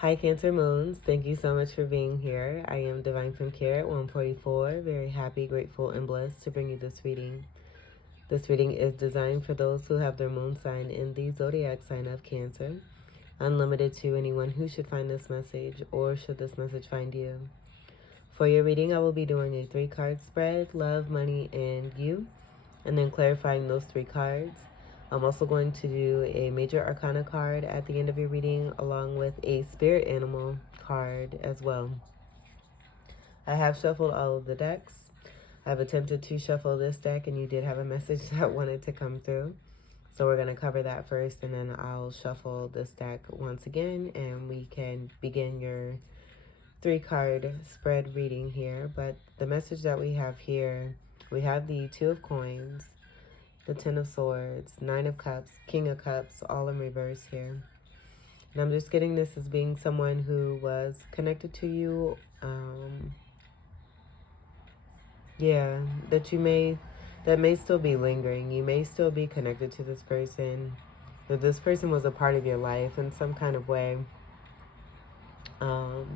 Hi, Cancer Moons. Thank you so much for being here. I am Divine from Care at 144. Very happy, grateful, and blessed to bring you this reading. This reading is designed for those who have their moon sign in the zodiac sign of Cancer. Unlimited to anyone who should find this message or should this message find you. For your reading, I will be doing a 3-card spread, love, money, and you, and then clarifying those 3 cards. I'm also going to do a major arcana card at the end of your reading, along with a spirit animal card as well. I have shuffled all of the decks. I've attempted to shuffle this deck, and you did have a message that wanted to come through. So we're going to cover that first, and then I'll shuffle this deck once again, and we can begin your 3-card spread reading here. But the message that we have here, we have the 2 of Coins, the 10 of Swords, 9 of Cups, King of Cups, all in reverse here. And I'm just getting this as being someone who was connected to you. That may still be lingering. You may still be connected to this person. That this person was a part of your life in some kind of way. But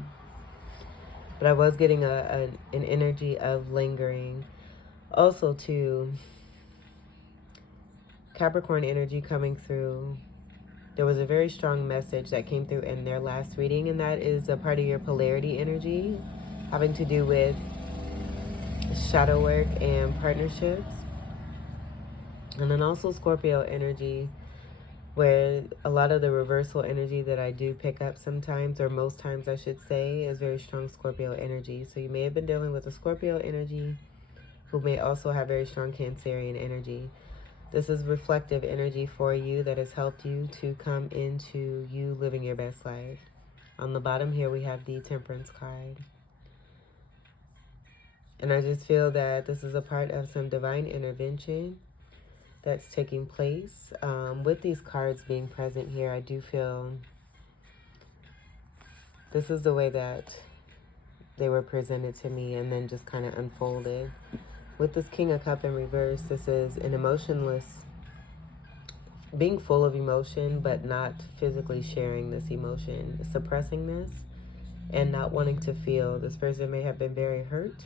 I was getting an energy of lingering. Also, too, Capricorn energy coming through. There was a very strong message that came through in their last reading, and that is a part of your polarity energy having to do with shadow work and partnerships. And then also Scorpio energy, where a lot of the reversal energy that I do pick up sometimes, or most times I should say, is very strong Scorpio energy. So you may have been dealing with a Scorpio energy who may also have very strong Cancerian energy. This is reflective energy for you that has helped you to come into you living your best life. On the bottom here, we have the Temperance card. And I just feel that this is a part of some divine intervention that's taking place. With these cards being present here, I do feel this is the way that they were presented to me and then just kind of unfolded. With this King of Cups in reverse, this is an emotionless, being full of emotion, but not physically sharing this emotion, suppressing this and not wanting to feel. This person may have been very hurt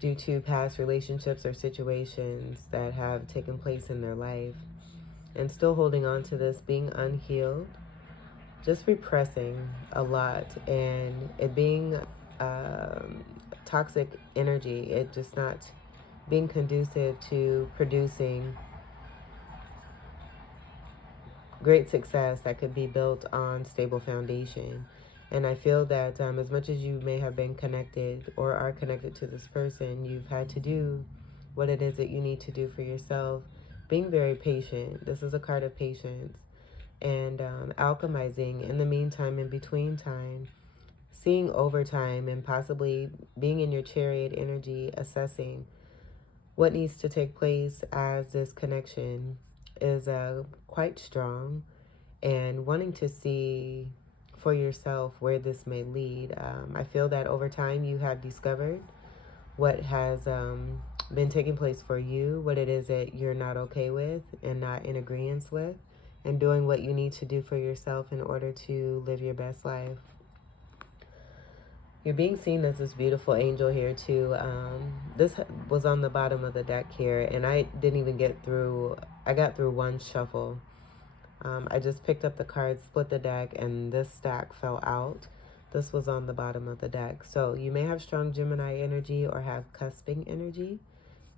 due to past relationships or situations that have taken place in their life, and still holding on to this, being unhealed, just repressing a lot, and it being toxic energy, it just not being conducive to producing great success that could be built on stable foundation. And I feel that as much as you may have been connected or are connected to this person, you've had to do what it is that you need to do for yourself. Being very patient. This is a card of patience. And alchemizing in the meantime, in between time, seeing over time, and possibly being in your Chariot energy, assessing what needs to take place as this connection is quite strong, and wanting to see for yourself where this may lead. I feel that over time you have discovered what has been taking place for you, what it is that you're not okay with and not in agreement with, and doing what you need to do for yourself in order to live your best life. You're being seen as this beautiful angel here too. This was on the bottom of the deck here, and I didn't even get through. I got through one shuffle. I just picked up the cards, split the deck, and this stack fell out. This was on the bottom of the deck. So you may have strong Gemini energy or have cusping energy,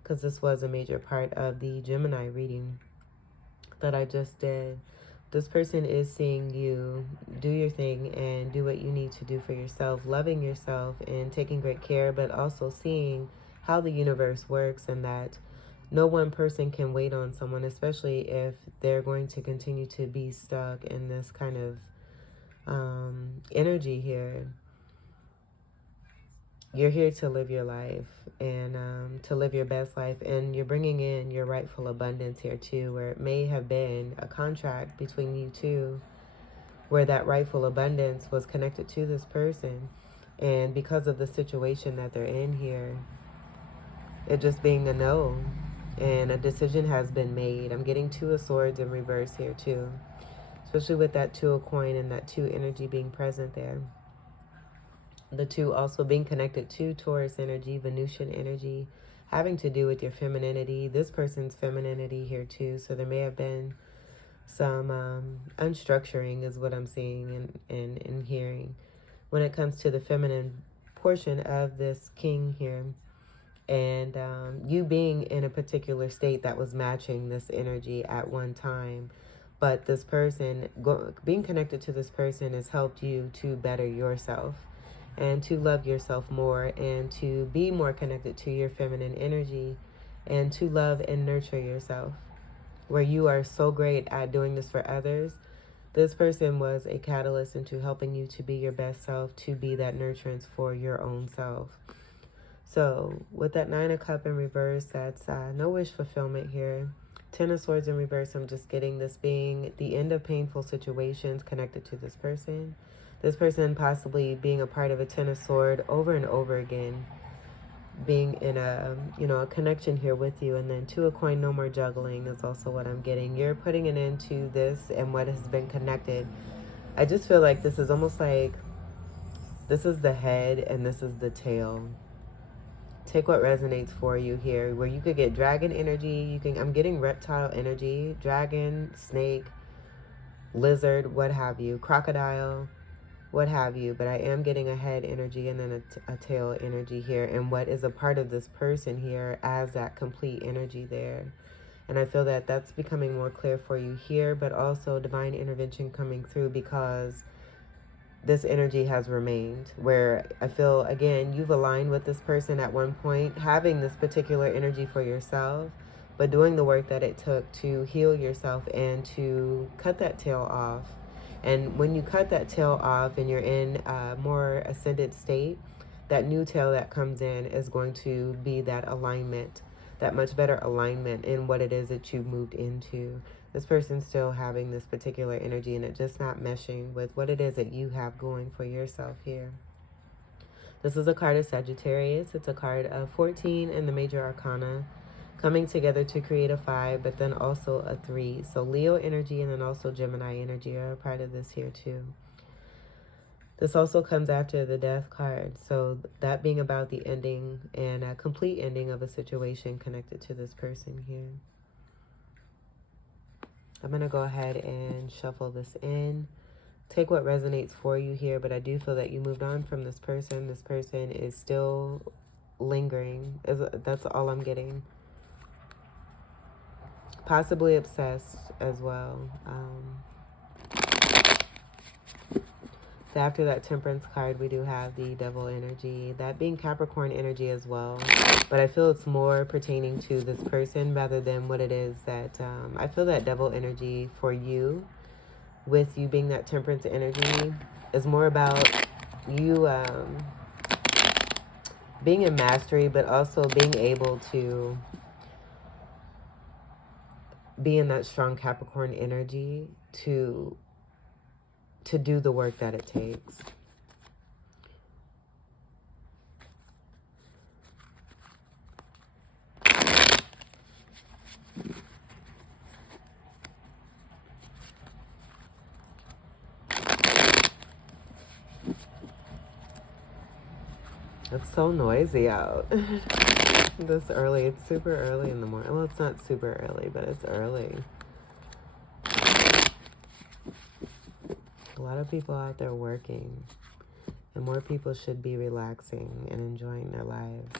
because this was a major part of the Gemini reading that I just did. This person is seeing you do your thing and do what you need to do for yourself, loving yourself and taking great care, but also seeing how the universe works, and that no one person can wait on someone, especially if they're going to continue to be stuck in this kind of energy here. You're here to live your life and to live your best life, and you're bringing in your rightful abundance here too, where it may have been a contract between you two where that rightful abundance was connected to this person, and because of the situation that they're in here, it just being a no, and a decision has been made. I'm getting 2 of Swords in reverse here too. especially with that 2 of coin and that 2 energy being present there. The 2 also being connected to Taurus energy, Venusian energy, having to do with your femininity. This person's femininity here too. So there may have been some unstructuring is what I'm seeing and hearing when it comes to the feminine portion of this king here. And you being in a particular state that was matching this energy at one time. But this person, being connected to this person has helped you to better yourself and to love yourself more and to be more connected to your feminine energy and to love and nurture yourself. Where you are so great at doing this for others, this person was a catalyst into helping you to be your best self, to be that nurturance for your own self. So with that 9 of Cups in reverse, that's no wish fulfillment here. 10 of Swords in reverse, I'm just getting this being the end of painful situations connected to this person. This person possibly being a part of a 10 of Swords over and over again, being in a, a connection here with you. And then 2 of Coin, no more juggling is also what I'm getting. You're putting an end to this and what has been connected. I just feel like this is almost like this is the head and this is the tail. Take what resonates for you here, where you could get dragon energy. I'm getting reptile energy, dragon, snake, lizard, what have you, crocodile, what have you. But I am getting a head energy and then a tail energy here, and what is a part of this person here as that complete energy there. And I feel that that's becoming more clear for you here, but also divine intervention coming through because this energy has remained, where I feel, again, you've aligned with this person at one point, having this particular energy for yourself, but doing the work that it took to heal yourself and to cut that tail off. And when you cut that tail off and you're in a more ascended state, that new tail that comes in is going to be that alignment, that much better alignment in what it is that you moved into. This person's still having this particular energy and it just not meshing with what it is that you have going for yourself here. This is a card of Sagittarius. It's a card of 14 in the major arcana, coming together to create a 5, but then also a 3. So Leo energy and then also Gemini energy are a part of this here too. This also comes after the Death card. So that being about the ending and a complete ending of a situation connected to this person here. I'm going to go ahead and shuffle this in. Take what resonates for you here, but I do feel that you moved on from this person. This person is still lingering. That's all I'm getting. Possibly obsessed as well. So after that Temperance card, we do have the Devil energy. That being Capricorn energy as well. But I feel it's more pertaining to this person rather than what it is that... I feel that Devil energy for you, with you being that Temperance energy, is more about you being in mastery, but also being able to be in that strong Capricorn energy to do the work that it takes. It's so noisy out this early. It's super early in the morning. Well, it's not super early, but it's early. A lot of people out there working, and more people should be relaxing and enjoying their lives.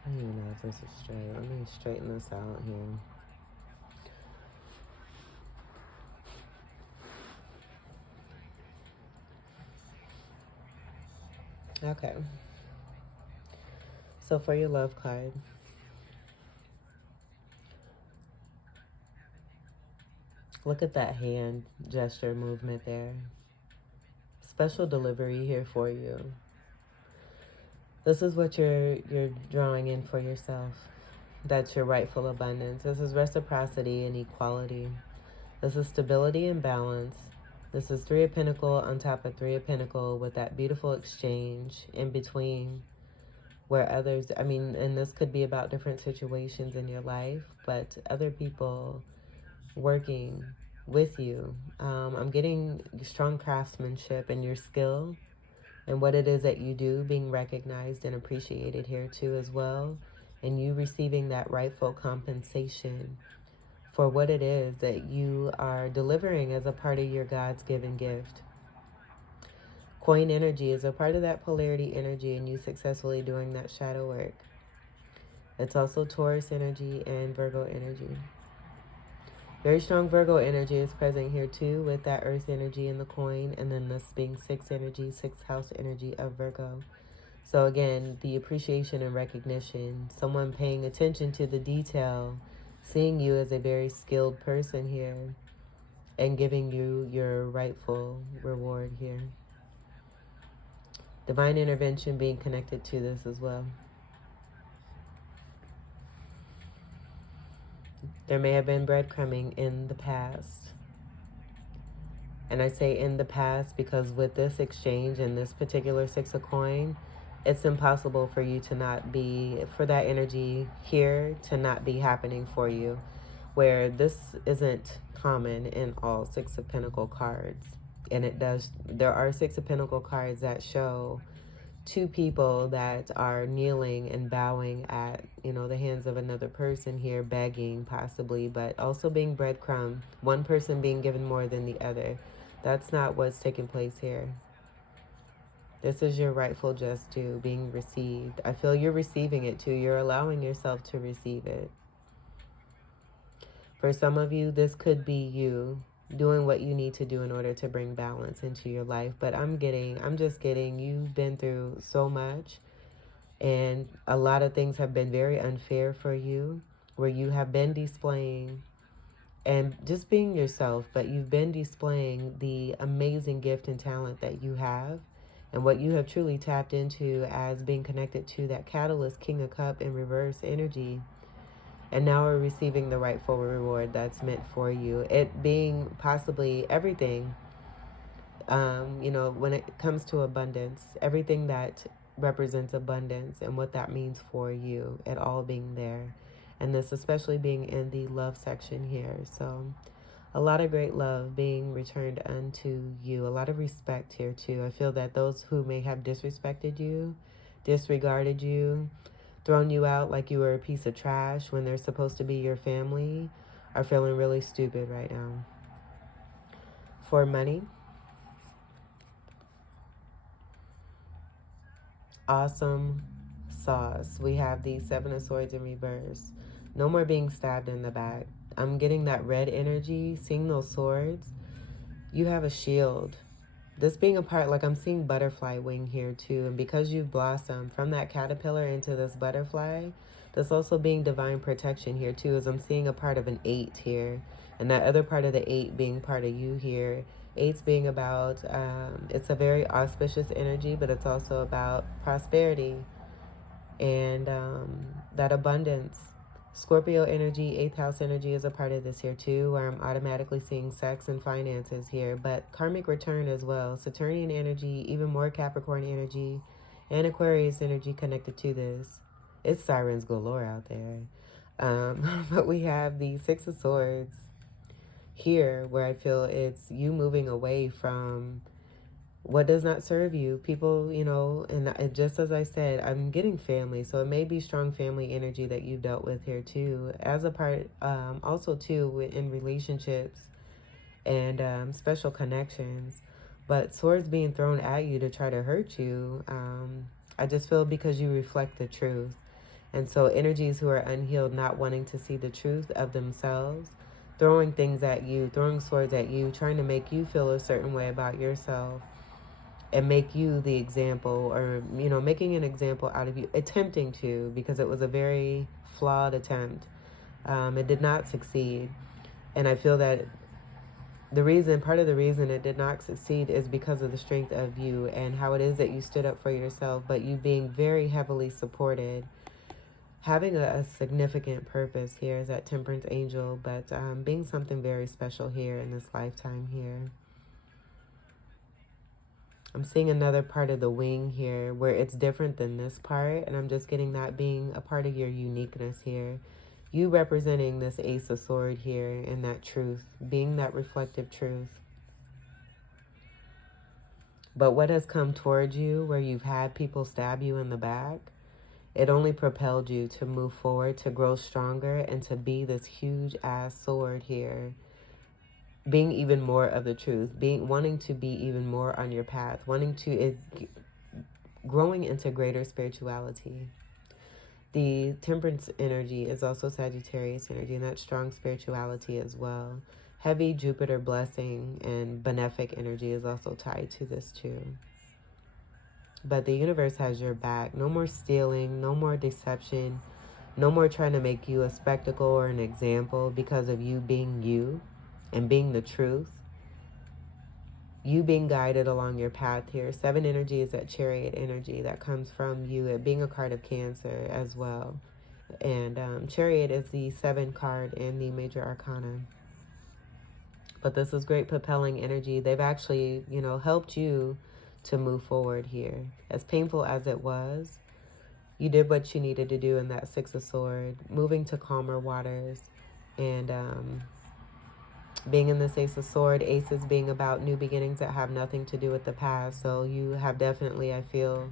I don't even know if this is straight. Let me straighten this out here. Okay. So for your love card, look at that hand gesture movement there. Special delivery here for you. This is what you're drawing in for yourself. That's your rightful abundance. This is reciprocity and equality. This is stability and balance. This is Three of Pentacles on top of Three of Pentacles with that beautiful exchange in between where others, I mean, and this could be about different situations in your life, but other people working with you. I'm getting strong craftsmanship and your skill and what it is that you do being recognized and appreciated here too as well. And you receiving that rightful compensation for what it is that you are delivering as a part of your God's given gift. Coin energy is a part of that polarity energy and you successfully doing that shadow work. It's also Taurus energy and Virgo energy. Very strong Virgo energy is present here too with that earth energy in the coin, and then this being sixth energy, sixth house energy of Virgo. So again, the appreciation and recognition, someone paying attention to the detail, seeing you as a very skilled person here, and giving you your rightful reward here. Divine intervention being connected to this as well. There may have been breadcrumbing in the past. And I say in the past because with this exchange and this particular six of coin, it's impossible for you to not be, for that energy here to not be happening for you. Where this isn't common in all Six of Pentacles cards. And it does, there are Six of Pentacles cards that show two people that are kneeling and bowing at, you know, the hands of another person here, begging possibly, but also being breadcrumb, one person being given more than the other. That's not what's taking place here. This is your rightful just due being received. I feel you're receiving it too. You're allowing yourself to receive it. For some of you, this could be you doing what you need to do in order to bring balance into your life. But I'm just getting, you've been through so much. And a lot of things have been very unfair for you, where you have been displaying and just being yourself, but you've been displaying the amazing gift and talent that you have and what you have truly tapped into as being connected to that catalyst, King of Cup in reverse energy. And now we're receiving the rightful reward that's meant for you. It being possibly everything, you know, when it comes to abundance, everything that represents abundance and what that means for you, it all being there. And this especially being in the love section here. So a lot of great love being returned unto you. A lot of respect here too. I feel that those who may have disrespected you, disregarded you, thrown you out like you were a piece of trash when they're supposed to be your family, are feeling really stupid right now. For money, awesome sauce. We have the Seven of Swords in reverse. No more being stabbed in the back. I'm getting that red energy, seeing those swords. You have a shield. This being a part, like I'm seeing butterfly wing here too. And because you've blossomed from that caterpillar into this butterfly, that's also being divine protection here too, as I'm seeing a part of an 8 here. And that other part of the 8 being part of you here. 8's being about, it's a very auspicious energy, but it's also about prosperity and that abundance. Scorpio energy, 8th house energy is a part of this here too, where I'm automatically seeing sex and finances here, but karmic return as well. Saturnian energy, even more Capricorn energy, and Aquarius energy connected to this. It's sirens galore out there. But we have the Six of Swords here, where I feel it's you moving away from what does not serve you. People, you know, and just as I said, I'm getting family. So it may be strong family energy that you've dealt with here too. As a part, also too, in relationships and special connections. But swords being thrown at you to try to hurt you, I just feel because you reflect the truth. And so energies who are unhealed, not wanting to see the truth of themselves, throwing things at you, throwing swords at you, trying to make you feel a certain way about yourself. and make you the example, or, you know, making an example out of you, attempting to, because it was a very flawed attempt. It did not succeed. And I feel that part of the reason it did not succeed is because of the strength of you and how it is that you stood up for yourself, but you being very heavily supported, having a significant purpose here as that temperance angel, but being something very special here in this lifetime here. I'm seeing another part of the wing here where it's different than this part, and I'm just getting that being a part of your uniqueness here. You representing this Ace of Swords here and that truth, being that reflective truth. But what has come towards you where you've had people stab you in the back, it only propelled you to move forward, to grow stronger, and to be this huge ass sword here. Being even more of the truth, wanting to be even more on your path, growing into greater spirituality. The temperance energy is also Sagittarius energy, and that strong spirituality as well. Heavy Jupiter blessing and benefic energy is also tied to this too. But the universe has your back. No more stealing, no more deception, no more trying to make you a spectacle or an example because of you being you and being the truth. You being guided along your path here. 7 energy is that Chariot energy that comes from you, it being a card of Cancer as well. And Chariot is the 7th card in the Major Arcana. But this is great propelling energy. They've actually, you know, helped you to move forward here. As painful as it was, you did what you needed to do in that 6 of Swords, moving to calmer waters, and being in this Ace of Swords, aces being about new beginnings that have nothing to do with the past. So you have definitely, I feel,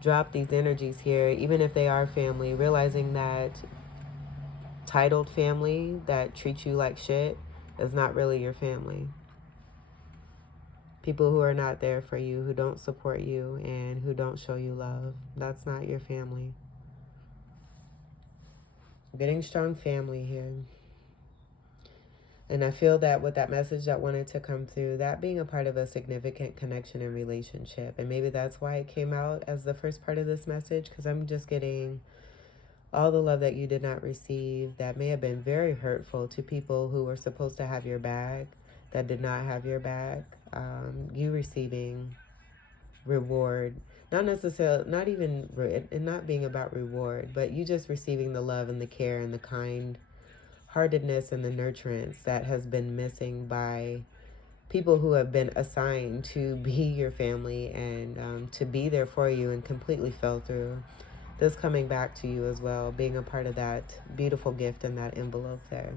dropped these energies here, even if they are family, realizing that titled family that treats you like shit is not really your family. People who are not there for you, who don't support you, and who don't show you love, that's not your family. Getting strong family here. And I feel that with that message that wanted to come through, that being a part of a significant connection and relationship. And maybe that's why it came out as the first part of this message, because I'm just getting all the love that you did not receive that may have been very hurtful to people who were supposed to have your back, that did not have your back. You receiving reward, not necessarily, not even, and not being about reward, but you just receiving the love and the care and the kind heartedness and the nurturance that has been missing by people who have been assigned to be your family and to be there for you and completely fell through. This coming back to you as well, being a part of that beautiful gift in that envelope there.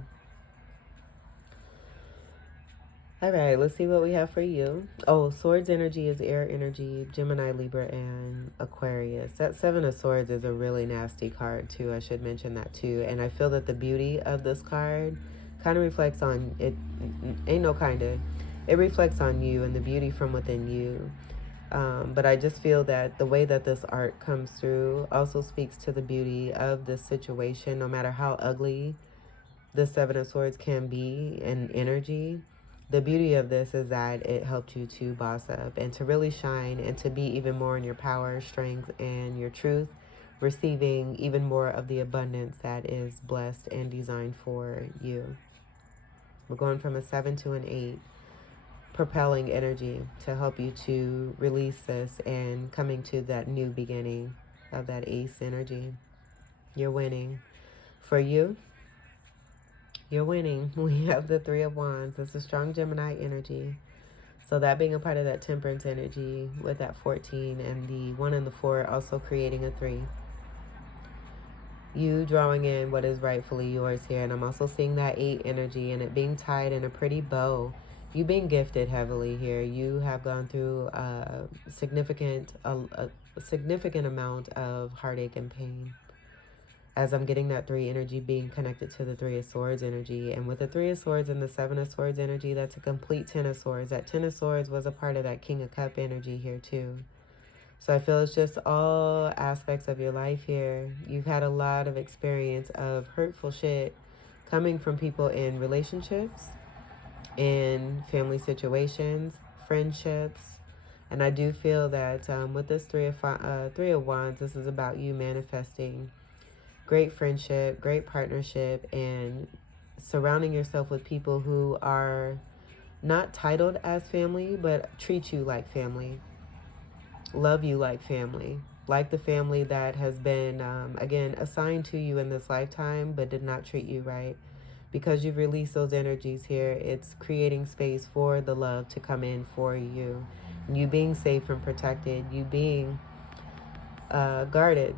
All right, let's see what we have for you. Oh, Swords energy is air energy, Gemini, Libra, and Aquarius. That 7 of Swords is a really nasty card too. I should mention that too. And I feel that the beauty of this card kind of reflects on it. It reflects on you and the beauty from within you. But I just feel that the way that this art comes through also speaks to the beauty of this situation, no matter how ugly the 7 of Swords can be in energy. The beauty of this is that it helped you to boss up and to really shine and to be even more in your power, strength, and your truth, receiving even more of the abundance that is blessed and designed for you. We're going from a 7 to an 8, propelling energy to help you to release this and coming to that new beginning of that ace energy. You're winning. For you, you're winning. We have the 3 of Wands. It's a strong Gemini energy. So that being a part of that temperance energy with that 14 and the 1 and the 4 also creating a 3. You drawing in what is rightfully yours here. And I'm also seeing that 8 energy and it being tied in a pretty bow. You being gifted heavily here. You have gone through a significant amount of heartache and pain. As I'm getting that 3 energy being connected to the 3 of Swords energy. And with the 3 of Swords and the 7 of Swords energy, that's a complete 10 of Swords. That 10 of Swords was a part of that King of Cup energy here too. So I feel it's just all aspects of your life here. You've had a lot of experience of hurtful shit coming from people in relationships, in family situations, friendships, And I do feel that with this Three of Wands, this is about you manifesting great friendship, great partnership, and surrounding yourself with people who are not titled as family, but treat you like family, love you like the family that has been, again, assigned to you in this lifetime, but did not treat you right. Because you've released those energies here, it's creating space for the love to come in for you. You being safe and protected, you being guarded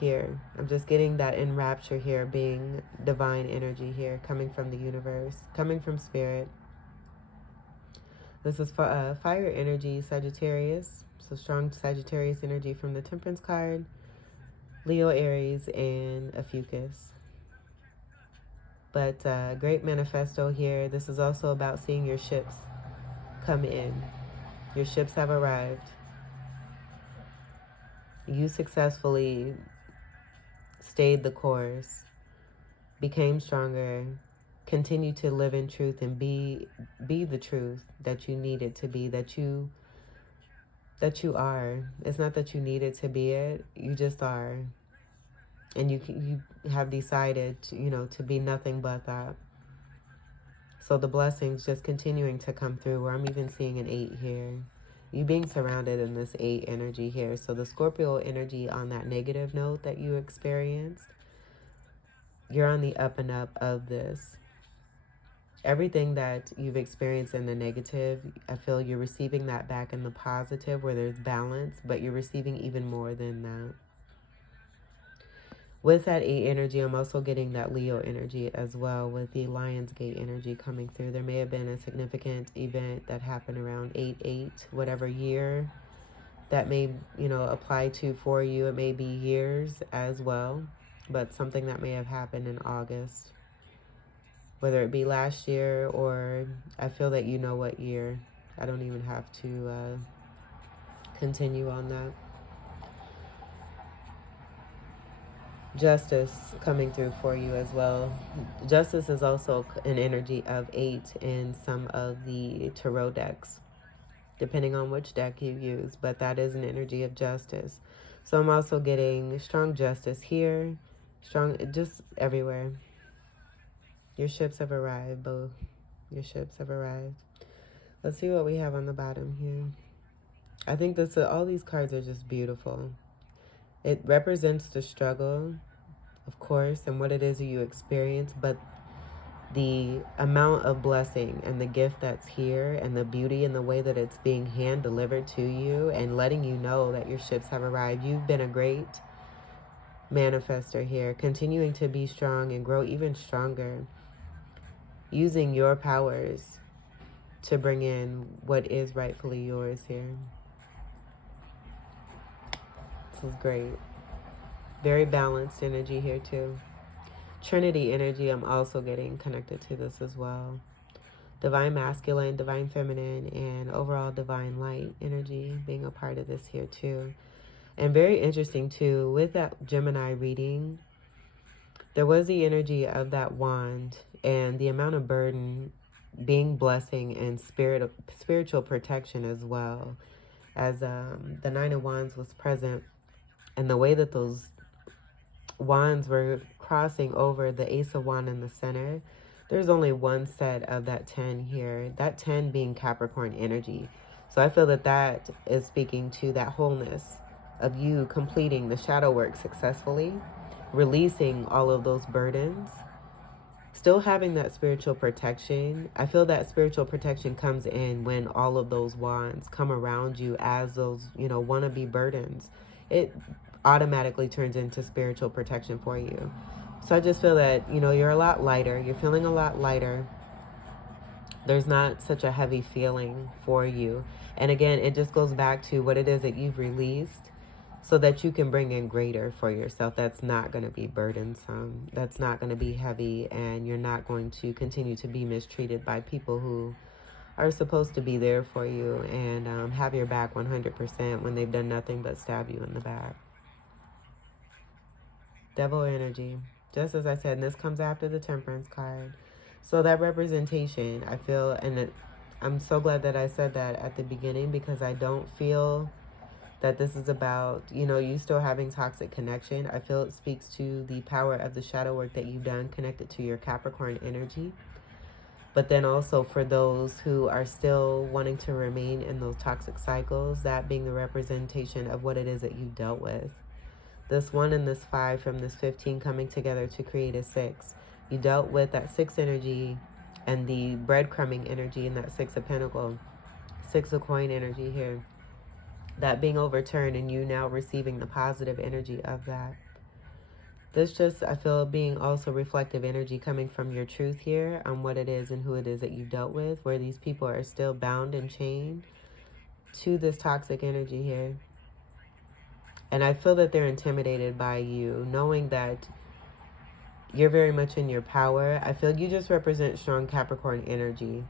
here. I'm just getting that in rapture here, being divine energy here, coming from the universe, coming from spirit. This is for fire energy, Sagittarius. So strong Sagittarius energy from the Temperance card, Leo, Aries, and a Fucus. But great manifesto here. This is also about seeing your ships come in. Your ships have arrived. You successfully stayed the course, became stronger, continue to live in truth and be the truth that you needed to be, that you are. It's not that you needed to be it, you just are. And you have decided to be nothing but that. So the blessings just continuing to come through, where I'm even seeing an 8 here. You being surrounded in this 8 energy here. So the Scorpio energy on that negative note that you experienced, you're on the up and up of this. Everything that you've experienced in the negative, I feel you're receiving that back in the positive, where there's balance, but you're receiving even more than that. With that 8 energy, I'm also getting that Leo energy as well, with the Lionsgate energy coming through. There may have been a significant event that happened around 8/8, whatever year that may, apply to for you. It may be years as well, but something that may have happened in August, whether it be last year or I feel that you know what year. I don't even have to continue on that. Justice coming through for you as well. Justice is also an energy of 8 in some of the tarot decks, depending on which deck you use, but that is an energy of justice. So I'm also getting strong justice here, strong just everywhere. Your ships have arrived, both. Your ships have arrived. Let's see what we have on the bottom here. I think all these cards are just beautiful. It represents the struggle, of course, and what it is that you experience, but the amount of blessing and the gift that's here and the beauty and the way that it's being hand delivered to you and letting you know that your ships have arrived. You've been a great manifester here, continuing to be strong and grow even stronger, using your powers to bring in what is rightfully yours here. This is great. Very balanced energy here too. Trinity energy, I'm also getting connected to this as well. Divine masculine, divine feminine, and overall divine light energy being a part of this here too. And very interesting too, with that Gemini reading, there was the energy of that wand and the amount of burden being blessing and spiritual protection as well, as the Nine of Wands was present, and the way that those wands were crossing over the Ace of Wands in the center. There's only one set of that 10 here, that 10 being Capricorn energy. So I feel that that is speaking to that wholeness of you completing the shadow work successfully, releasing all of those burdens, still having that spiritual protection. I feel that spiritual protection comes in when all of those wands come around you as those, wannabe burdens. It automatically turns into spiritual protection for you. So I just feel that, you're a lot lighter. You're feeling a lot lighter. There's not such a heavy feeling for you. And again, it just goes back to what it is that you've released so that you can bring in greater for yourself. That's not going to be burdensome. That's not going to be heavy. And you're not going to continue to be mistreated by people who are supposed to be there for you and have your back 100% when they've done nothing but stab you in the back. Devil energy. Just as I said, and this comes after the Temperance card. So that representation, I feel, and I'm so glad that I said that at the beginning, because I don't feel that this is about, you still having toxic connection. I feel it speaks to the power of the shadow work that you've done connected to your Capricorn energy. But then also for those who are still wanting to remain in those toxic cycles, that being the representation of what it is that you dealt with. This 1 and this 5 from this 15 coming together to create a 6. You dealt with that 6 energy and the breadcrumbing energy in that 6 of Pentacles, 6 of coin energy here. That being overturned and you now receiving the positive energy of that. This just, I feel, being also reflective energy coming from your truth here on what it is and who it is that you dealt with, where these people are still bound and chained to this toxic energy here. And I feel that they're intimidated by you, knowing that you're very much in your power. I feel you just represent strong Capricorn energy.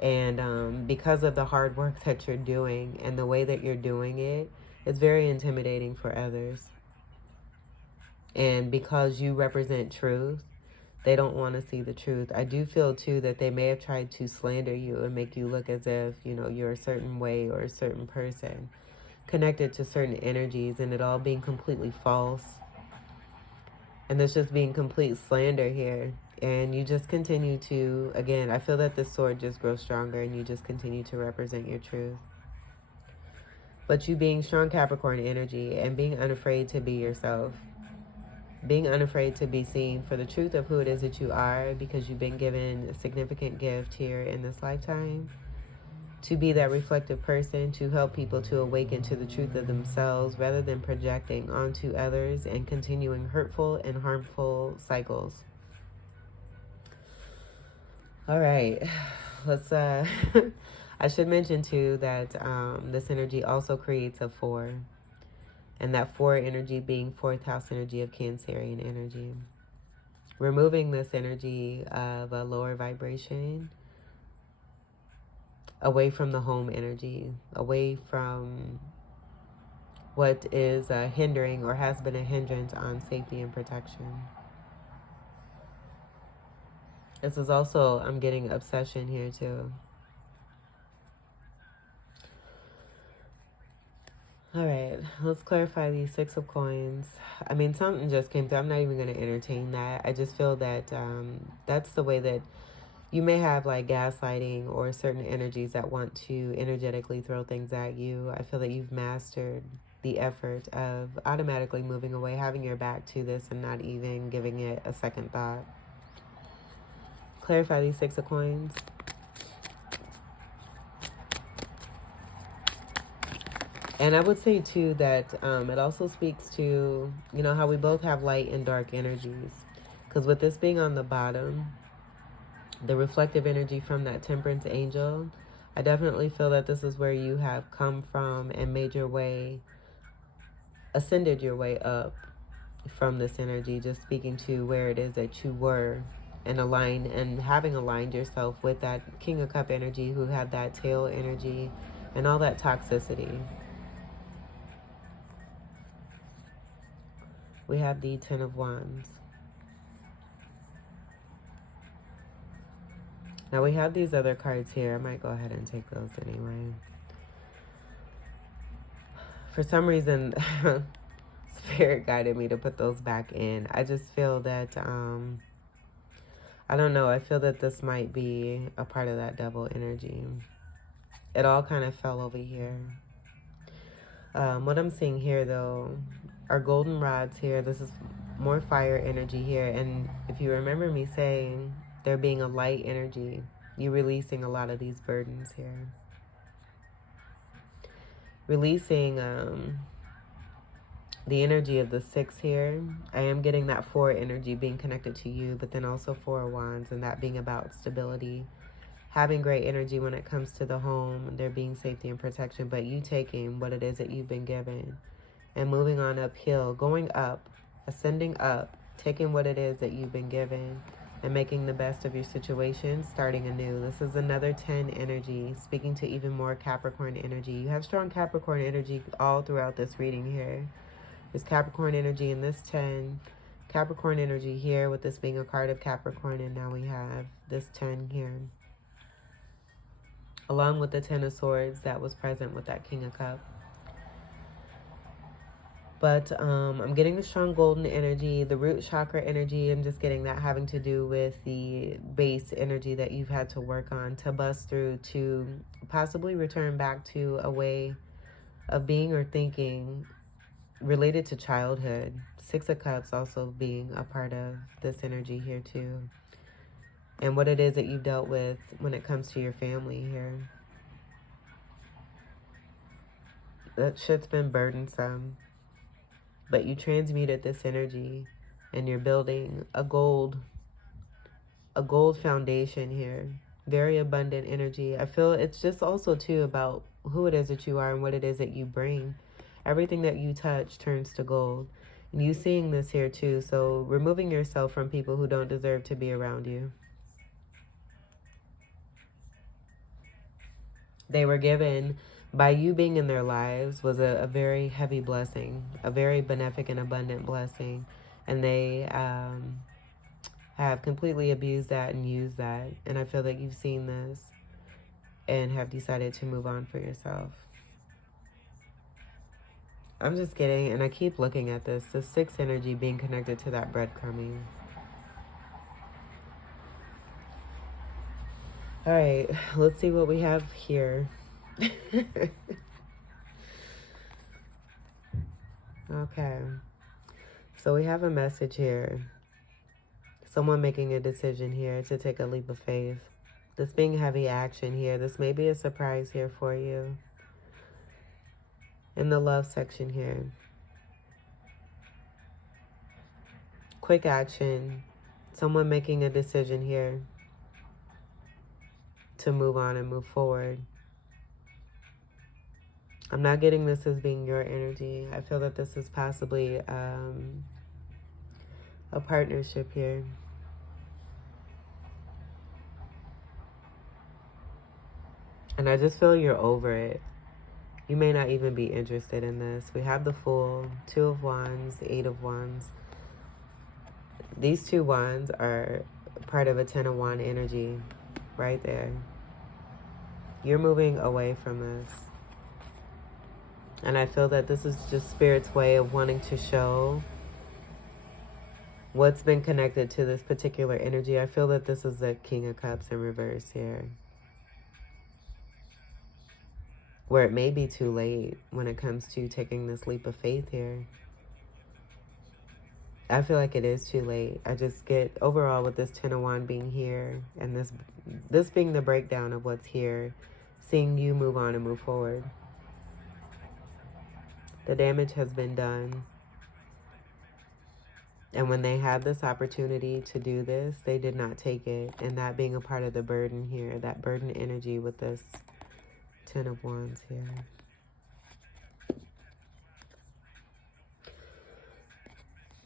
And because of the hard work that you're doing and the way that you're doing it, it's very intimidating for others. And because you represent truth, they don't want to see the truth. I do feel, too, that they may have tried to slander you and make you look as if, you're a certain way or a certain person connected to certain energies, and it all being completely false. And there's just being complete slander here. And you just continue to, again, I feel that this sword just grows stronger and you just continue to represent your truth. But you being strong Capricorn energy and being unafraid to be yourself. Being unafraid to be seen for the truth of who it is that you are, because you've been given a significant gift here in this lifetime. To be that reflective person, to help people to awaken to the truth of themselves rather than projecting onto others and continuing hurtful and harmful cycles. All right, let's, I should mention too that this energy also creates a 4. And that 4 energy being 4th house energy of Cancerian energy. Removing this energy of a lower vibration away from the home energy, away from what is hindering or has been a hindrance on safety and protection. This is also, I'm getting obsession here too. All right, let's clarify these 6 of coins. I mean, something just came through. I'm not even going to entertain that. I just feel that that's the way that you may have like gaslighting or certain energies that want to energetically throw things at you. I feel that you've mastered the effort of automatically moving away, having your back to this and not even giving it a second thought. Clarify these 6 of coins. And I would say, too, that it also speaks to, how we both have light and dark energies. Because with this being on the bottom, the reflective energy from that Temperance angel, I definitely feel that this is where you have come from and made your way, ascended your way up from this energy, just speaking to where it is that you were and aligned and having aligned yourself with that King of Cup energy who had that tail energy and all that toxicity. We have the 10 of Wands. Now we have these other cards here. I might go ahead and take those anyway. For some reason, Spirit guided me to put those back in. I just feel that, I don't know. I feel that this might be a part of that devil energy. It all kind of fell over here. What I'm seeing here, though, are golden rods here. This is more fire energy here. And if you remember me saying there being a light energy, you releasing a lot of these burdens here. Releasing the energy of the 6 here. I am getting that 4 energy being connected to you, but then also 4 of Wands, and that being about stability. Having great energy when it comes to the home, there being safety and protection, but you taking what it is that you've been given and moving on uphill, going up, ascending up, taking what it is that you've been given and making the best of your situation, starting anew. This is another 10 energy, speaking to even more Capricorn energy. You have strong Capricorn energy all throughout this reading here. There's Capricorn energy in this 10, Capricorn energy here with this being a card of Capricorn, and now we have this 10 here. along with the Ten of Swords that was present with that King of Cups. But I'm getting the strong golden energy, the root chakra energy. I'm just getting that having to do with the base energy that you've had to work on to bust through, to possibly return back to a way of being or thinking related to childhood. Six of Cups also being a part of this energy here too. And what it is that you've dealt with when it comes to your family here. That shit's been burdensome. But you transmuted this energy and you're building a gold foundation here. Very abundant energy. I feel it's just also too about who it is that you are and what it is that you bring. Everything that you touch turns to gold. And you seeing this here too. So removing yourself from people who don't deserve to be around you. They were given, by you being in their lives, was a very heavy blessing, a very benefic and abundant blessing. And they have completely abused that and used that. And I feel that you've seen this and have decided to move on for yourself. I'm just kidding, and I keep looking at this, the six energy being connected to that breadcrumbing. All right, let's see what we have here. Okay, so we have a message here. Someone making a decision here to take a leap of faith. This being heavy action here. This may be a surprise here for you. In the love section here. Quick action. Someone making a decision here to move on and move forward. I'm not getting this as being your energy. I feel that this is possibly a partnership here. And I just feel you're over it. You may not even be interested in this. We have the Fool, Two of Wands, Eight of Wands. These two wands are part of a Ten of Wands energy right there. You're moving away from this. And I feel that this is just Spirit's way of wanting to show what's been connected to this particular energy. I feel that this is the King of Cups in reverse here. Where it may be too late when it comes to taking this leap of faith here. I feel like it is too late. I just get overall with this Ten of Wands being here and this being the breakdown of what's here, seeing you move on and move forward. The damage has been done. And when they had this opportunity to do this, they did not take it. And that being a part of the burden here, that burden energy with this Ten of Wands here.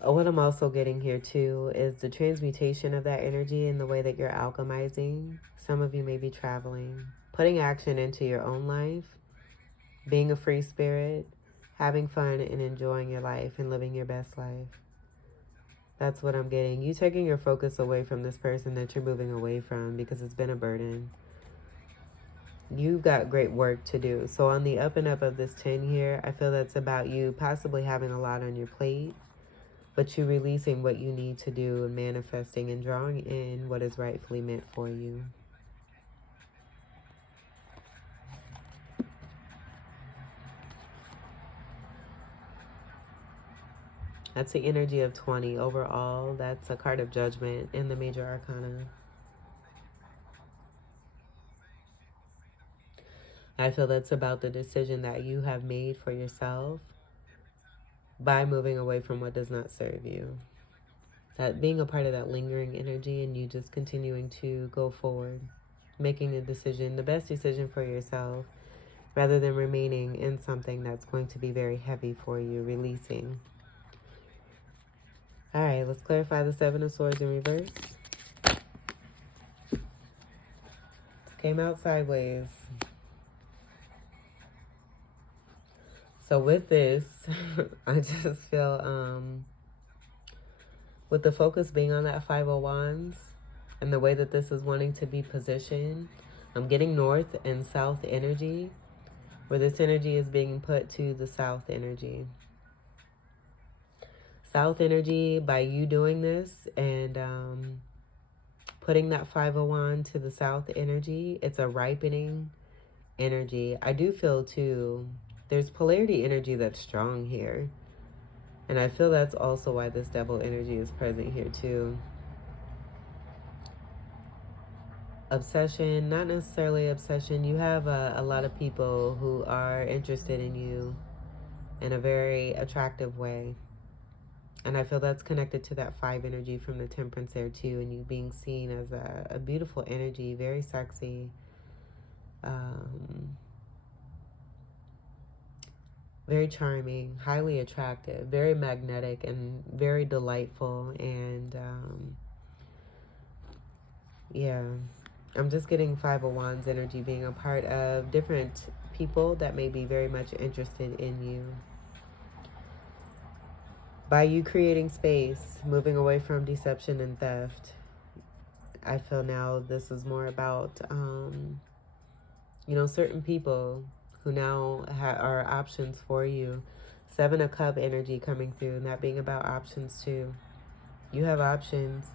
What I'm also getting here too is the transmutation of that energy in the way that you're alchemizing. Some of you may be traveling, putting action into your own life, being a free spirit, having fun and enjoying your life and living your best life. That's what I'm getting. You taking your focus away from this person that you're moving away from because it's been a burden. You've got great work to do. So on the up and up of this 10 here, I feel that's about you possibly having a lot on your plate, but you releasing what you need to do and manifesting and drawing in what is rightfully meant for you. That's the energy of 20 overall. That's a card of judgment in the major arcana. I feel that's about the decision that you have made for yourself by moving away from what does not serve you. That being a part of that lingering energy and you just continuing to go forward, making a decision, the best decision for yourself, rather than remaining in something that's going to be very heavy for you, releasing. All right, let's clarify the Seven of Swords in reverse. Came out sideways. So with this, I just feel, with the focus being on that Five of Wands and the way that this is wanting to be positioned, I'm getting north and south energy, where this energy is being put to the south energy. South energy, by you doing this and putting that 501 to the south energy, it's a ripening energy. I do feel too, there's polarity energy that's strong here. And I feel that's also why this devil energy is present here too. Obsession, not necessarily obsession. You have a lot of people who are interested in you in a very attractive way. And I feel that's connected to that 5 energy from the temperance there too. And you being seen as a beautiful energy, very sexy. Very charming, highly attractive, very magnetic, and very delightful. And yeah, I'm just getting 5 of Wands energy being a part of different people that may be very much interested in you. By you creating space, moving away from deception and theft, I feel now this is more about, certain people who now are options for you. 7 of Cup energy coming through, and that being about options too. You have options.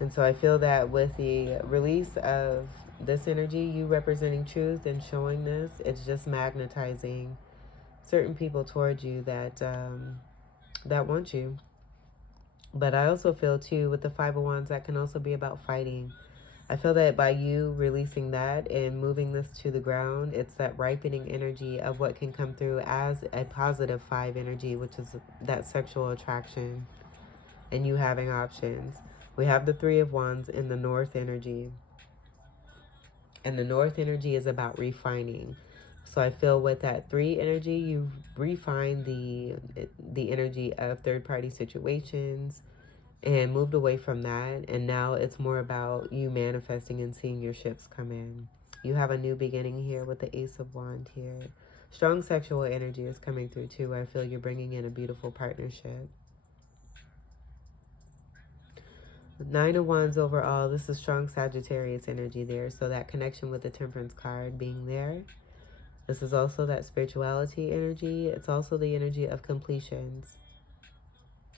And so I feel that with the release of this energy, you representing truth and showing this, it's just magnetizing certain people towards you that that want you. But I also feel too with the 5 of Wands that can also be about fighting. I feel that by you releasing that and moving this to the ground, it's that ripening energy of what can come through as a positive 5 energy, which is that sexual attraction and you having options. We have the 3 of Wands in the North energy. And the North energy is about refining. So I feel with that 3 energy, you refine the energy of third-party situations and moved away from that. And now it's more about you manifesting and seeing your ships come in. You have a new beginning here with the Ace of Wands here. Strong sexual energy is coming through too. I feel you're bringing in a beautiful partnership. 9 of Wands overall, this is strong Sagittarius energy there. So that connection with the Temperance card being there. This is also that spirituality energy. It's also the energy of completions.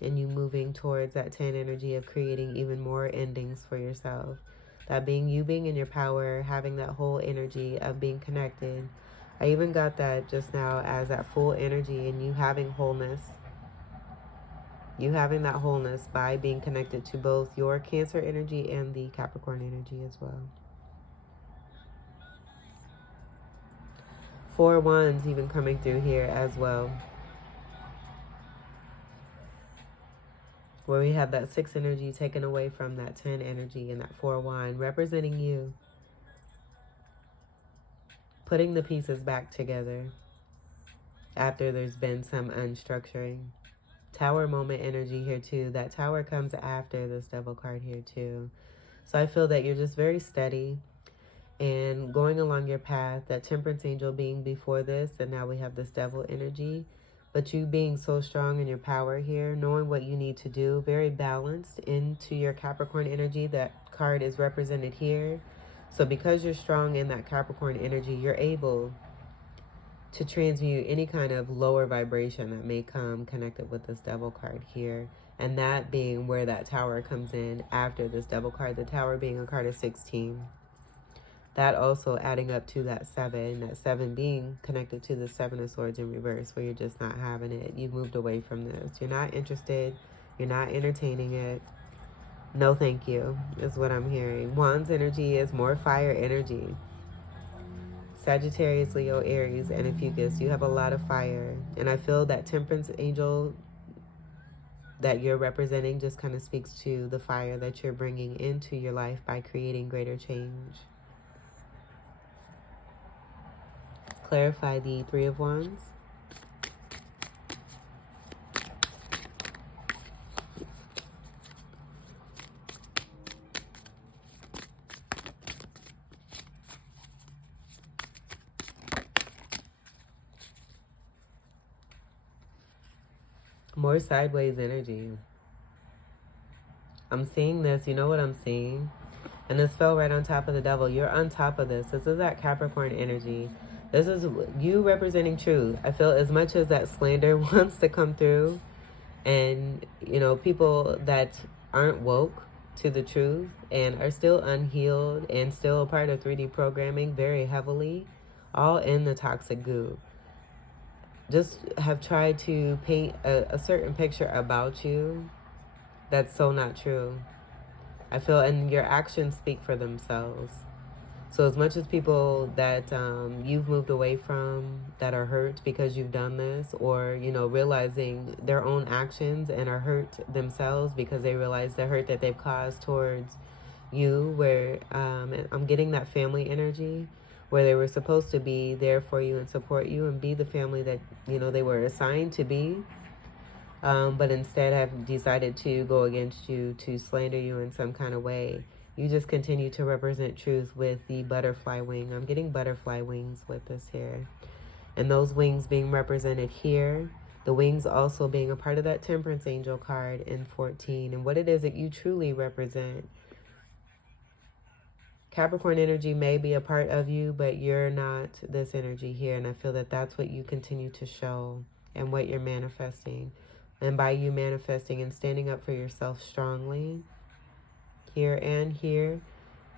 And you moving towards that 10 energy of creating even more endings for yourself. That being you being in your power, having that whole energy of being connected. I even got that just now as that full energy and you having wholeness. You having that wholeness by being connected to both your Cancer energy and the Capricorn energy as well. 4 Wands even coming through here as well. Where we have that 6 energy taken away from that 10 energy and that 4 Wand representing you. Putting the pieces back together after there's been some unstructuring. Tower moment energy here too. That tower comes after this devil card here too. So I feel that you're just very steady and going along your path. That Temperance angel being before this, and now we have this devil energy. But you being so strong in your power here, knowing what you need to do, very balanced into your Capricorn energy. That card is represented here. So because you're strong in that Capricorn energy, you're able to transmute any kind of lower vibration that may come connected with this devil card here. And that being where that tower comes in after this devil card, the tower being a card of 16. That also adding up to that 7, that 7 being connected to the 7 of Swords in reverse, where you're just not having it. You've moved away from this. You're not interested. You're not entertaining it. No thank you, is what I'm hearing. Wands energy is more fire energy. Sagittarius, Leo, Aries, and Fucus, you have a lot of fire. And I feel that Temperance angel that you're representing just kind of speaks to the fire that you're bringing into your life by creating greater change. Clarify the 3 of Wands. More sideways energy. I'm seeing this. You know what I'm seeing? And this fell right on top of the devil. You're on top of this. This is that Capricorn energy. This is you representing truth. I feel as much as that slander wants to come through, and people that aren't woke to the truth and are still unhealed and still a part of 3D programming very heavily, all in the toxic goo, just have tried to paint a certain picture about you that's so not true. I feel, and your actions speak for themselves. So as much as people that you've moved away from that are hurt because you've done this, or, realizing their own actions and are hurt themselves because they realize the hurt that they've caused towards you, where I'm getting that family energy where they were supposed to be there for you and support you and be the family that, they were assigned to be. But instead have decided to go against you, to slander you in some kind of way. You just continue to represent truth with the butterfly wing. I'm getting butterfly wings with this here. And those wings being represented here. The wings also being a part of that Temperance Angel card in 14. And what it is that you truly represent. Capricorn energy may be a part of you, but you're not this energy here. And I feel that that's what you continue to show and what you're manifesting. And by you manifesting and standing up for yourself strongly, here and here,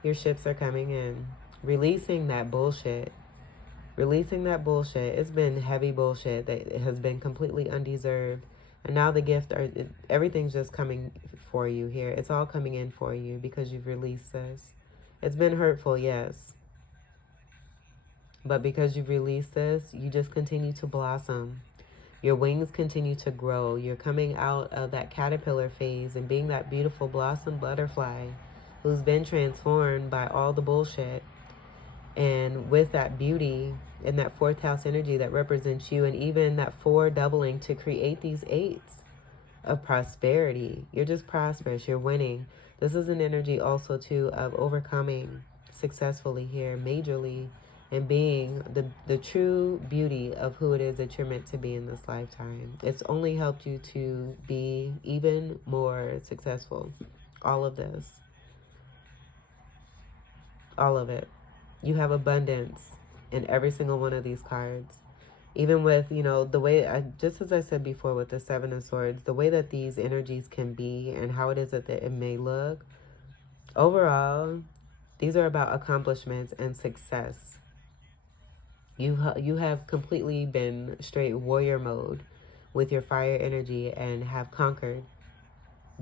your ships are coming in. Releasing that bullshit. Releasing that bullshit. It's been heavy bullshit that has been completely undeserved. And now the gift, everything's just coming for you here. It's all coming in for you because you've released this. It's been hurtful, yes. But because you've released this, you just continue to blossom. Your wings continue to grow. You're coming out of that caterpillar phase and being that beautiful blossom butterfly who's been transformed by all the bullshit. And with that beauty and that fourth house energy that represents you, and even that 4 doubling to create these 8s of prosperity. You're just prosperous. You're winning. This is an energy also too of overcoming successfully here, majorly, and being the true beauty of who it is that you're meant to be in this lifetime. It's only helped you to be even more successful. All of this. All of it. You have abundance in every single one of these cards. Even with, the way, just as I said before with the 7 of Swords, the way that these energies can be and how it is that it may look. Overall, these are about accomplishments and success. You have completely been straight warrior mode with your fire energy and have conquered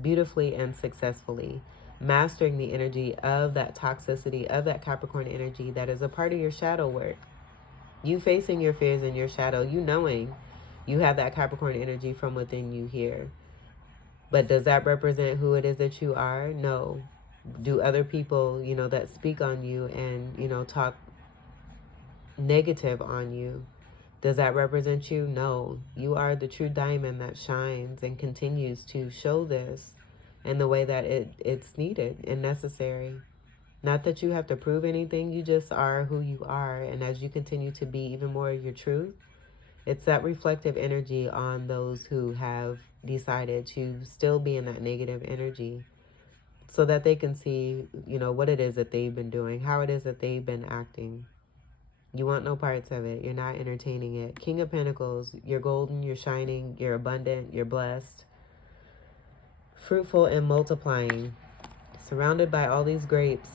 beautifully and successfully, mastering the energy of that toxicity, of that Capricorn energy that is a part of your shadow work. You facing your fears in your shadow, you knowing you have that Capricorn energy from within you here. But does that represent who it is that you are? No. Do other people, that speak on you and, talk negative on you, does that represent you? No. You are the true diamond that shines and continues to show this in the way that it's needed and necessary. Not that you have to prove anything, you just are who you are. And as you continue to be even more of your truth, it's that reflective energy on those who have decided to still be in that negative energy, so that they can see, what it is that they've been doing, how it is that they've been acting. You want no parts of it. You're not entertaining it. King of Pentacles, you're golden, you're shining, you're abundant, you're blessed, fruitful and multiplying, surrounded by all these grapes,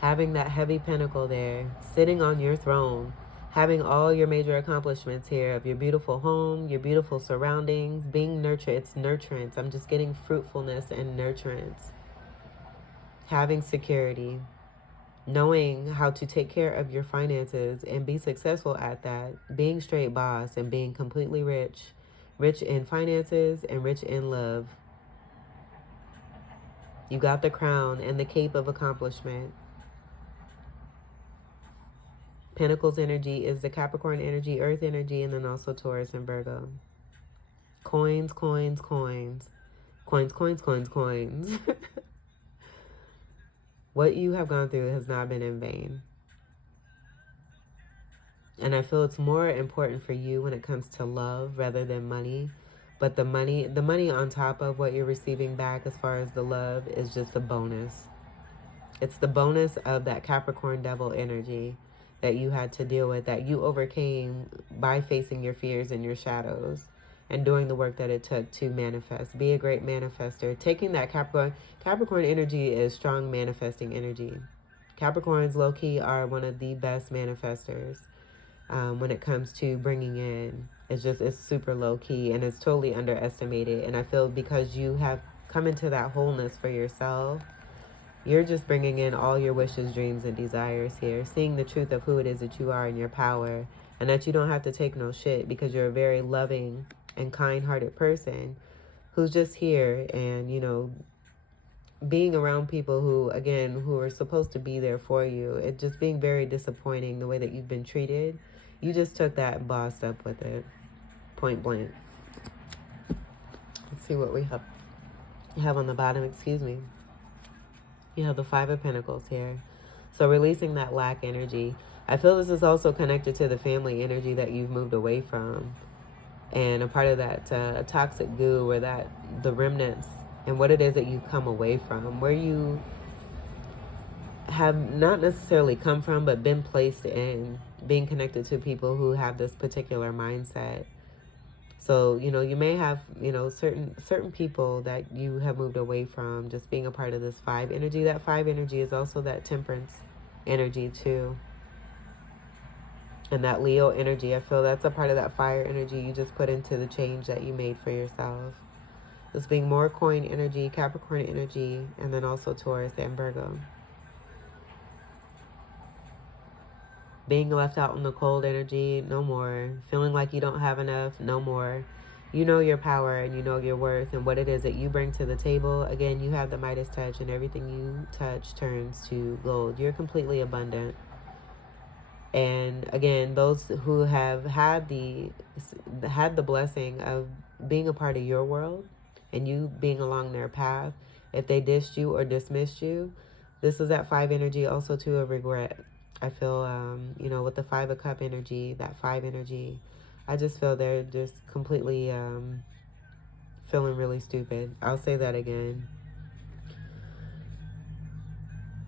having that heavy pentacle there, sitting on your throne, having all your major accomplishments here of your beautiful home, your beautiful surroundings, being nurtured. It's nurturance. I'm just getting fruitfulness and nurturance. Having security. Knowing how to take care of your finances and be successful at that. Being straight boss and being completely rich. Rich in finances and rich in love. You got the crown and the cape of accomplishment. Pentacles energy is the Capricorn energy, Earth energy, and then also Taurus and Virgo. Coins, coins, coins. Coins, coins, coins, coins. What you have gone through has not been in vain. And I feel it's more important for you when it comes to love rather than money. But the money on top of what you're receiving back as far as the love is just a bonus. It's the bonus of that Capricorn devil energy that you had to deal with, that you overcame by facing your fears and your shadows and doing the work that it took to manifest. Be a great manifester. Taking that Capricorn energy is strong manifesting energy. Capricorns low-key are one of the best manifestors when it comes to bringing in. It's super low-key and it's totally underestimated. And I feel because you have come into that wholeness for yourself, you're just bringing in all your wishes, dreams, and desires here. Seeing the truth of who it is that you are and your power. And that you don't have to take no shit because you're a very loving and kind-hearted person who's just here and, you know, being around people who, again, who are supposed to be there for you. It just being very disappointing the way that you've been treated. You just took that and bossed up with it. Point blank. Let's see what we have on the bottom. Excuse me. You have the Five of Pentacles here. So releasing that lack energy. I feel this is also connected to the family energy that you've moved away from. And a part of that toxic goo, or that the remnants and what it is that you've come away from. Where you have not necessarily come from, but been placed in. Being connected to people who have this particular mindset. So, you know, you may have, you know, certain people that you have moved away from, just being a part of this five energy. That five energy is also that temperance energy too. And that Leo energy, I feel that's a part of that fire energy you just put into the change that you made for yourself. This being more coin energy, Capricorn energy, and then also Taurus and Virgo. Being left out in the cold energy, no more. Feeling like you don't have enough, no more. You know your power and you know your worth and what it is that you bring to the table. Again, you have the Midas touch and everything you touch turns to gold. You're completely abundant. And again, those who have had the blessing of being a part of your world and you being along their path, if they dissed you or dismissed you, this is that five energy also too of regret. I feel, you know, with the Five of Cup energy, that five energy, I just feel they're just completely feeling really stupid. I'll say that again.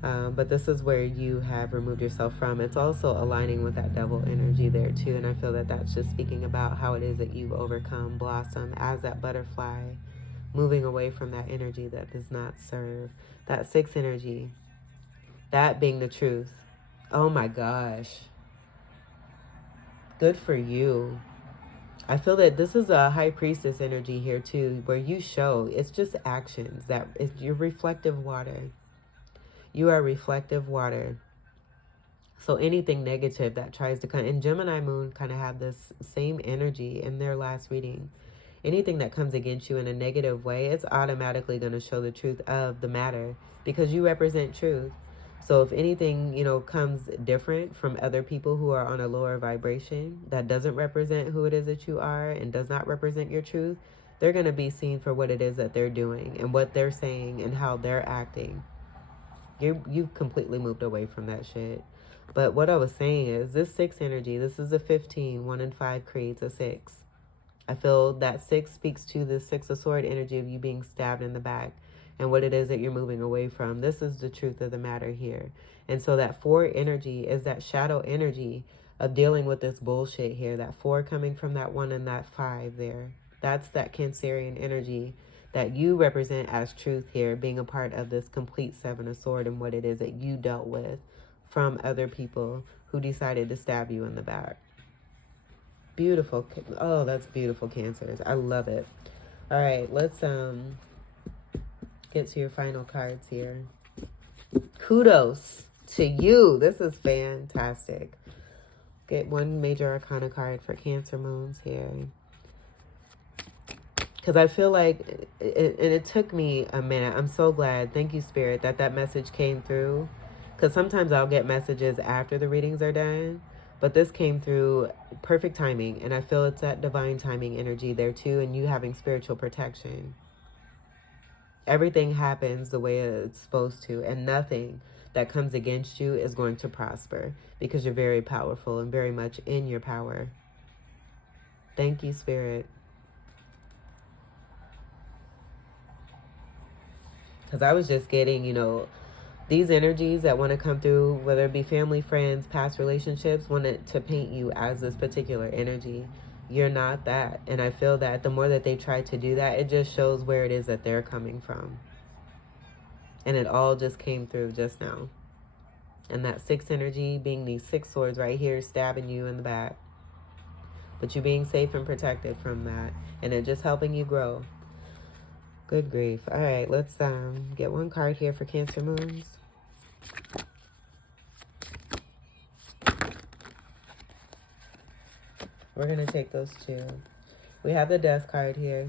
But this is where you have removed yourself from. It's also aligning with that devil energy there too. And I feel that that's just speaking about how it is that you've overcome, blossom as that butterfly, moving away from that energy that does not serve. That six energy, that being the truth. Oh my gosh. Good for you. I feel that this is a high priestess energy here too, where you show, it's just actions. That it's your reflective water. You are reflective water. So anything negative that tries to come, and Gemini moon kind of had this same energy in their last reading. Anything that comes against you in a negative way, it's automatically going to show the truth of the matter because you represent truth. So if anything, you know, comes different from other people who are on a lower vibration that doesn't represent who it is that you are and does not represent your truth, they're going to be seen for what it is that they're doing and what they're saying and how they're acting. You've completely moved away from that shit. But what I was saying is this six energy, this is a 15. 1 and 5 creates a 6. I feel that 6 speaks to the Six of Sword energy of you being stabbed in the back and what it is that you're moving away from. This is the truth of the matter here. And so that 4 energy is that shadow energy of dealing with this bullshit here. That 4 coming from that 1 and that 5 there. That's that Cancerian energy that you represent as truth here, being a part of this complete 7 of Swords and what it is that you dealt with from other people who decided to stab you in the back. Beautiful. Oh, that's beautiful, Cancers. I love it. All right, let's get to your final cards here. Kudos to you. This is fantastic. Get one major arcana card for Cancer moons here. Because I feel like, and it took me a minute. I'm so glad, thank you, Spirit, that message came through. Because sometimes I'll get messages after the readings are done. But this came through perfect timing. And I feel it's that divine timing energy there too. And you having spiritual protection. Everything happens the way it's supposed to. And nothing that comes against you is going to prosper. Because you're very powerful and very much in your power. Thank you, Spirit. Because I was just getting, these energies that want to come through, whether it be family, friends, past relationships, wanted to paint you as this particular energy. You're not that. And I feel that the more that they try to do that, it just shows where it is that they're coming from. And it all just came through just now. And that 6 energy being these 6 swords right here stabbing you in the back. But you being safe and protected from that. And it just helping you grow. Good grief. All right, let's get one card here for Cancer Moons. We're going to take those 2. We have the Death card here.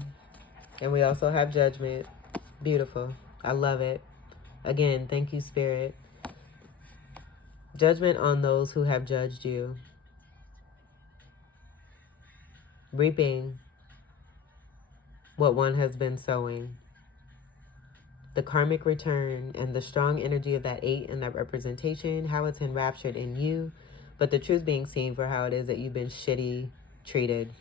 And we also have Judgment. Beautiful. I love it. Again, thank you, Spirit. Judgment on those who have judged you. Reaping what one has been sowing. The karmic return and the strong energy of that 8 and that representation, how it's enraptured in you, but the truth being seen for how it is that you've been shitty treated.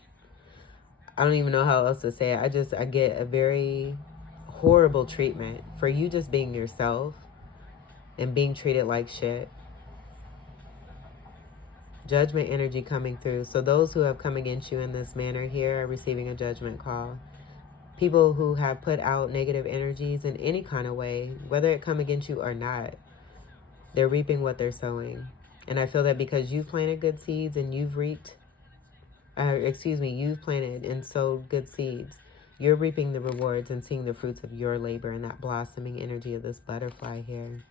I don't even know how else to say it. I get a very horrible treatment for you just being yourself and being treated like shit. Judgment energy coming through. So those who have come against you in this manner here are receiving a judgment call. People who have put out negative energies in any kind of way, whether it come against you or not, they're reaping what they're sowing. And I feel that because you've planted good seeds and you've you've planted and sowed good seeds, you're reaping the rewards and seeing the fruits of your labor and that blossoming energy of this butterfly here.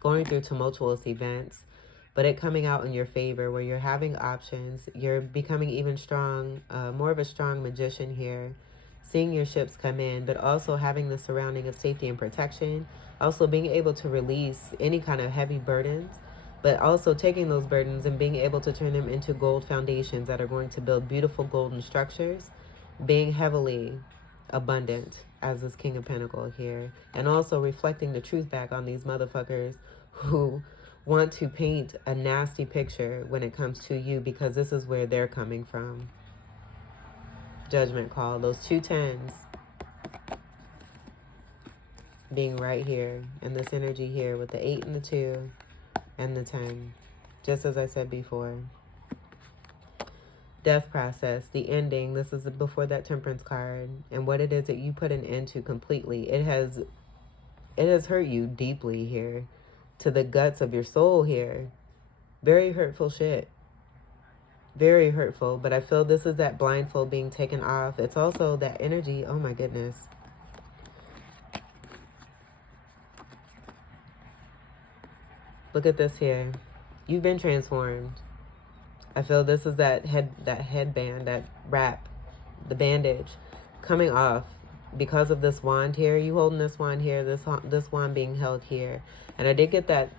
Going through tumultuous events, but it coming out in your favor where you're having options. You're becoming even strong, more of a strong magician here. Seeing your ships come in, but also having the surrounding of safety and protection. Also being able to release any kind of heavy burdens, but also taking those burdens and being able to turn them into gold foundations that are going to build beautiful golden structures. Being heavily abundant as this King of Pentacles here. And also reflecting the truth back on these motherfuckers who want to paint a nasty picture when it comes to you, because this is where they're coming from. Judgment call. Those 2 10s being right here. And this energy here with the 8 and the 2 and the 10. Just as I said before. Death process. The ending. This is before that Temperance card. And what it is that you put an end to completely. It has hurt you deeply here. To the guts of your soul here. Very hurtful shit. Very hurtful. But I feel this is that blindfold being taken off. It's also that energy. Oh my goodness. Look at this here. You've been transformed. I feel this is that headband, that wrap, the bandage coming off. Because of this wand here, you holding this wand here, this wand being held here. And I did get that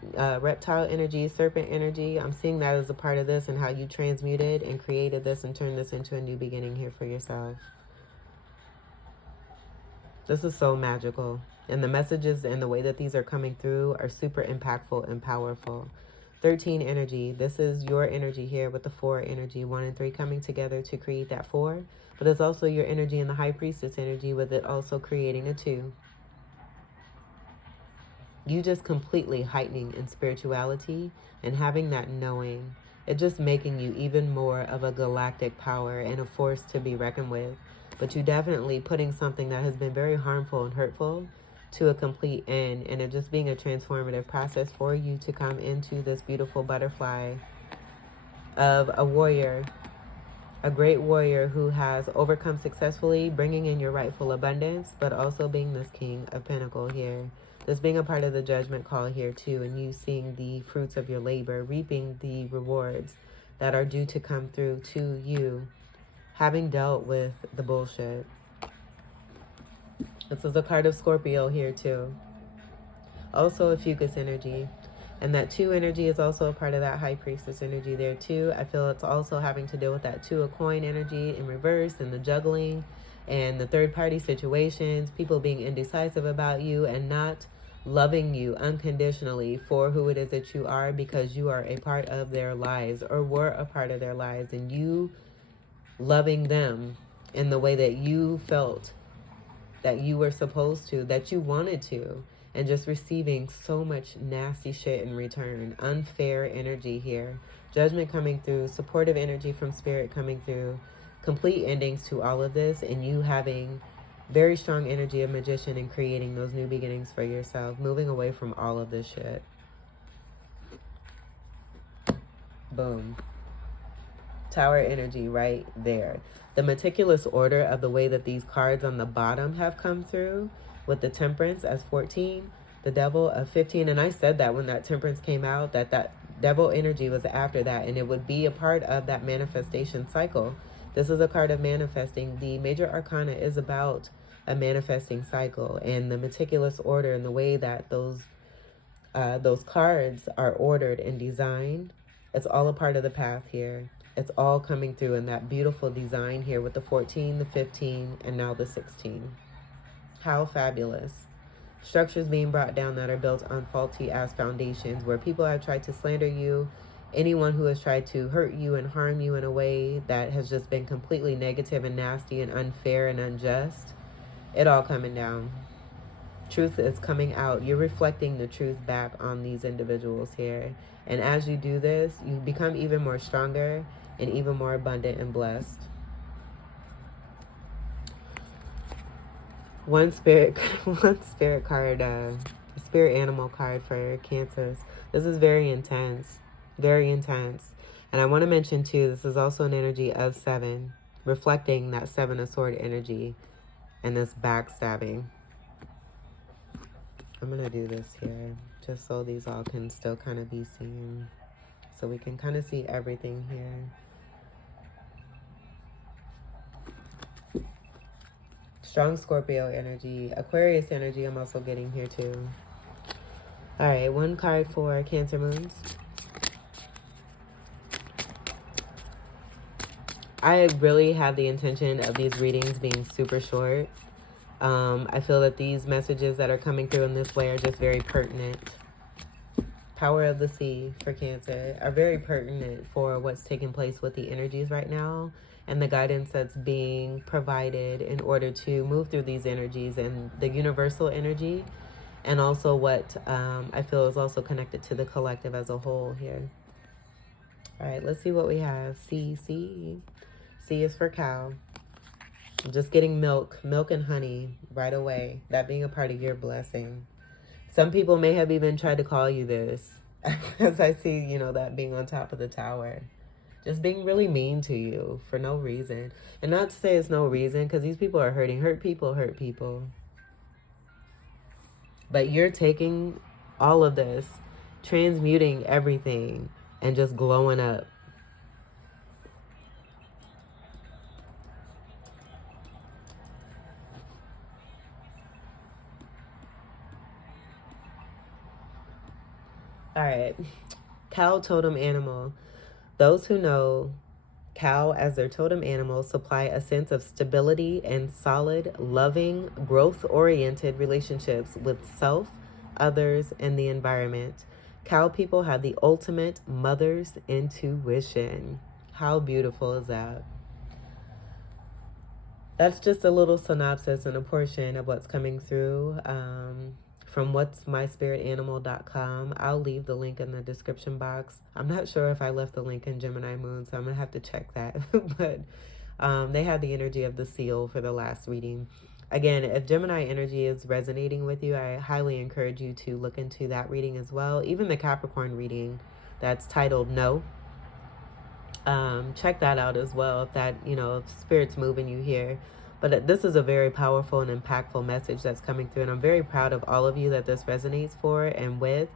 reptile energy, serpent energy. I'm seeing that as a part of this and how you transmuted and created this and turned this into a new beginning here for yourself. This is so magical. And the messages and the way that these are coming through are super impactful and powerful. 13 energy. This is your energy here with the 4 energy. 1 and 3 coming together to create that 4. But it's also your energy in the High Priestess energy with it also creating a 2. You just completely heightening in spirituality and having that knowing. It just making you even more of a galactic power and a force to be reckoned with. But you definitely putting something that has been very harmful and hurtful to a complete end. And it just being a transformative process for you to come into this beautiful butterfly of a warrior. A great warrior who has overcome successfully, bringing in your rightful abundance, but also being this King of Pentacles here. This being a part of the judgment call here too, and you seeing the fruits of your labor, reaping the rewards that are due to come through to you, having dealt with the bullshit. This is a card of Scorpio here too. Also a Fucus energy. And that 2 energy is also a part of that High Priestess energy there too. I feel it's also having to deal with that 2 of coin energy in reverse and the juggling and the third party situations, people being indecisive about you and not loving you unconditionally for who it is that you are, because you are a part of their lives or were a part of their lives, and you loving them in the way that you felt that you were supposed to, that you wanted to, and just receiving so much nasty shit in return. Unfair energy here. Judgment coming through, supportive energy from spirit coming through, complete endings to all of this, and you having very strong energy of magician and creating those new beginnings for yourself, moving away from all of this shit. Boom. Tower energy right there. The meticulous order of the way that these cards on the bottom have come through, with the Temperance as 14, the Devil of 15. And I said that when that Temperance came out, that Devil energy was after that, and it would be a part of that manifestation cycle. This is a card of manifesting. The Major Arcana is about a manifesting cycle, and the meticulous order and the way that those cards are ordered and designed, it's all a part of the path here. It's all coming through in that beautiful design here with the 14, the 15, and now the 16. How fabulous. Structures being brought down that are built on faulty ass foundations, where people have tried to slander you, anyone who has tried to hurt you and harm you in a way that has just been completely negative and nasty and unfair and unjust. It all coming down. Truth is coming out. You're reflecting the truth back on these individuals here. And as you do this, you become even more stronger and even more abundant and blessed. One spirit card, spirit animal card for Cancers. This is very intense, very intense. And I want to mention too, this is also an energy of 7, reflecting that 7 of Sword energy and this backstabbing. I'm going to do this here just so these all can still kind of be seen, so we can kind of see everything here. Strong Scorpio energy, Aquarius energy I'm also getting here too. All right, one card for Cancer moons. I really have the intention of these readings being super short. I feel that these messages that are coming through in this way are just very pertinent. Power of the Sea for Cancer are very pertinent for what's taking place with the energies right now, and the guidance that's being provided in order to move through these energies and the universal energy, and also what I feel is also connected to the collective as a whole here. All right, let's see what we have. C. C is for cow. Just getting milk and honey right away. That being a part of your blessing. Some people may have even tried to call you this, as I see, you know, that being on top of the tower. Just being really mean to you for no reason. And not to say it's no reason, because these people are hurting. Hurt people. But you're taking all of this, transmuting everything, and just glowing up. All right, cow totem animal. Those who know cow as their totem animal supply a sense of stability and solid, loving, growth-oriented relationships with self, others, and the environment. Cow people have the ultimate mother's intuition. How beautiful is that? That's just a little synopsis and a portion of what's coming through from whatsmyspiritanimal.com. I'll leave the link in the description box. I'm not sure if I left the link in Gemini Moon, so I'm going to have to check that. But they had the energy of the seal for the last reading. Again, if Gemini energy is resonating with you, I highly encourage you to look into that reading as well. Even the Capricorn reading that's titled No. Check that out as well if that, you know, if Spirit's moving you here. But this is a very powerful and impactful message that's coming through, and I'm very proud of all of you that this resonates for and with.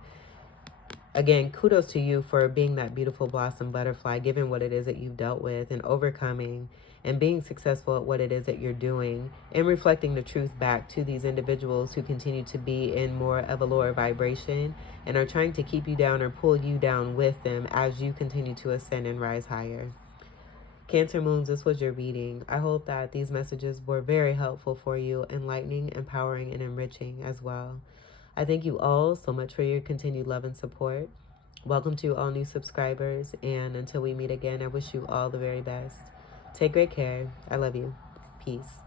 Again, kudos to you for being that beautiful blossom butterfly, given what it is that you've dealt with and overcoming and being successful at what it is that you're doing, and reflecting the truth back to these individuals who continue to be in more of a lower vibration and are trying to keep you down or pull you down with them as you continue to ascend and rise higher. Cancer moons, this was your reading. I hope that these messages were very helpful for you, enlightening, empowering, and enriching as well. I thank you all so much for your continued love and support. Welcome to all new subscribers, and until we meet again, I wish you all the very best. Take great care. I love you. Peace.